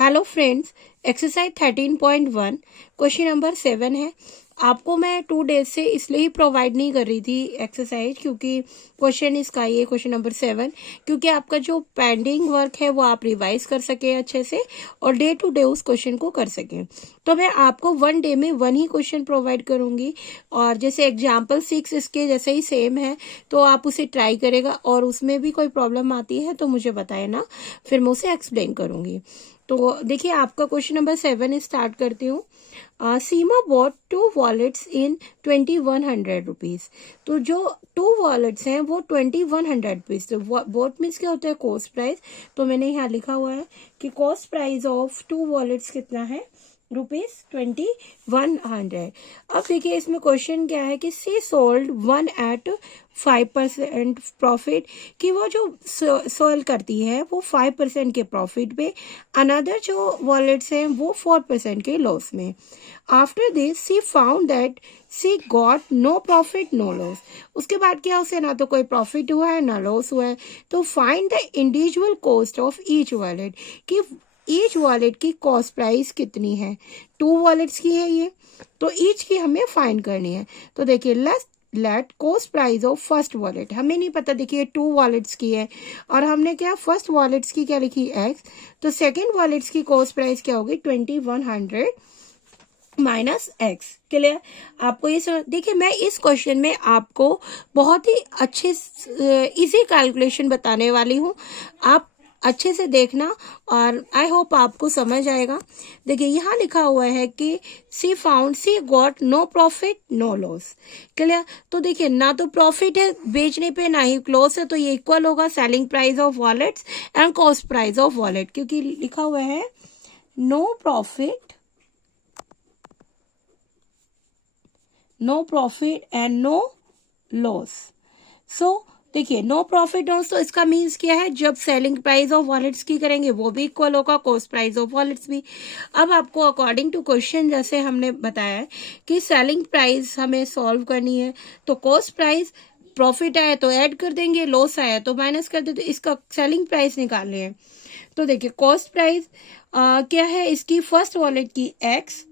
Hello friends, exercise 13.1 question number 7 है। आपको मैं 2 डेज से इसलिए ही प्रोवाइड नहीं कर रही थी एक्सरसाइज, क्योंकि क्वेश्चन इसका ये क्वेश्चन नंबर 7, क्योंकि आपका जो पेंडिंग वर्क है वो आप रिवाइज कर सके अच्छे से और डे टू डे उस क्वेश्चन को कर सकें। तो मैं आपको 1 डे में 1 ही क्वेश्चन प्रोवाइड करूंगी, और जैसे एग्जाम्पल 6 इसके जैसे ही सेम है तो आप उसे ट्राई करेगा, और उसमें भी कोई प्रॉब्लम आती है तो मुझे बताए ना, फिर मैं उसे एक्सप्लेन करूंगी। तो देखिए, आपका क्वेश्चन नंबर 7 स्टार्ट करती हूँ। सीमा बॉट 2 वॉलेट्स इन 2100 रुपीज। तो जो 2 वॉलेट्स हैं वो 2100 रुपीज। तो बॉट मीन्स क्या होता है? Cost price. तो मैंने यहाँ लिखा हुआ है कि कॉस्ट प्राइस ऑफ 2 वॉलेट्स कितना है? ₹2100। अब देखिए, इसमें क्वेश्चन क्या है कि सी सोल्ड 1 एट 5% प्रॉफिट, कि वो जो सोल करती है वो 5% के प्रॉफिट पे, अनदर जो वॉलेट्स हैं वो 4% के लॉस में। After this she found that she got no profit no loss. उसके बाद क्या, उसे ना तो कोई प्रॉफिट हुआ है ना लॉस हुआ है। तो find the individual cost of each wallet, कि ईच वॉलेट की कॉस्ट प्राइस कितनी है। 2 वॉलेट्स की है ये, तो ईच की हमें फाइंड करनी है। तो देखिए, let cost price of first wallet, हमें नहीं पता, देखिए 2 वॉलेट्स की है और हमने क्या फर्स्ट वॉलेट्स की क्या लिखी? एक्स। तो सेकेंड वॉलेट्स की कॉस्ट प्राइस क्या होगी? 2100 माइनस एक्स। क्लियर? आपको ये समझ, देखिए मैं इस क्वेश्चन में आपको बहुत ही अच्छे इजी कैलकुलेशन बताने वाली हूँ, आप अच्छे से देखना और आई होप आपको समझ आएगा। देखिए, यहाँ लिखा हुआ है कि she found she got no profit no loss. Clear? तो देखिए, ना तो प्रॉफिट है बेचने पे ना ही लॉस है, तो ये इक्वल होगा selling price of wallets and cost price of wallet, क्योंकि लिखा हुआ है no profit and no loss. So देखिए, नो प्रॉफिट लॉस, तो इसका मीन्स क्या है? जब सेलिंग प्राइस ऑफ वॉलेट्स की करेंगे वो भी इक्वल होगा, कॉस्ट प्राइस ऑफ वॉलेट्स भी। अब आपको अकॉर्डिंग टू क्वेश्चन जैसे हमने बताया है कि सेलिंग प्राइस हमें सॉल्व करनी है, तो कॉस्ट प्राइस, प्रॉफिट आया तो ऐड कर देंगे, लॉस आया तो माइनस कर देते, इसका सेलिंग प्राइस निकालनी है। तो देखिए, कॉस्ट प्राइस क्या है इसकी? फर्स्ट वॉलेट की एक्स।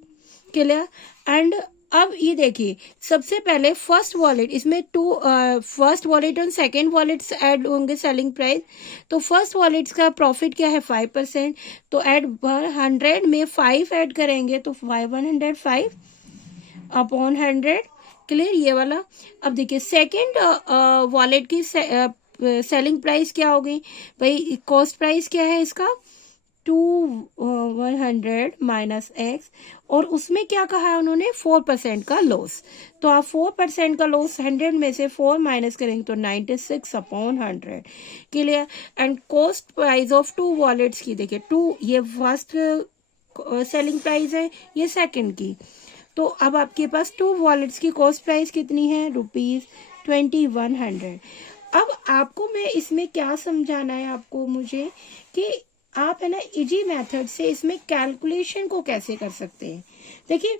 क्लियर? एंड अब ये देखिए, सबसे पहले फर्स्ट वॉलेट, इसमें फर्स्ट वॉलेट और सेकेंड वॉलेट्स ऐड होंगे सेलिंग प्राइस। तो फर्स्ट वॉलेट्स का प्रॉफिट क्या है? 5%। तो ऐड 100 में 5 ऐड करेंगे तो 105 अपॉन 100। क्लियर? ये वाला। अब देखिए, सेकेंड वॉलेट की सेलिंग प्राइस क्या होगी भाई? कॉस्ट प्राइस क्या है इसका? 100 माइनस एक्स, और उसमें क्या कहा है उन्होंने? 4% का लॉस। तो आप 4% का लॉस 100 में से 4 माइनस करेंगे तो 96 upon 100। Clear? And cost price of 2 wallets की, देखिए 2 ये फर्स्ट सेलिंग प्राइस है, ये सेकंड की। तो अब आपके पास 2 वॉलेट्स की कॉस्ट प्राइस कितनी है? ₹2100। अब आपको मैं इसमें क्या समझाना है आपको मुझे, कि आप है ना इजी मेथड से इसमें कैलकुलेशन को कैसे कर सकते हैं। देखिए,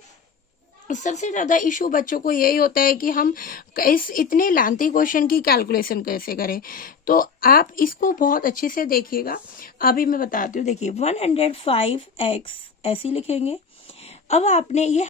सबसे ज्यादा इशू बच्चों को यही होता है कि हम इस इतने लांती क्वेश्चन की कैलकुलेशन कैसे करें। तो आप इसको बहुत अच्छे से देखिएगा। अभी मैं बताती हूँ। देखिए, 105x ऐसे लिखेंगे। अब आपने ये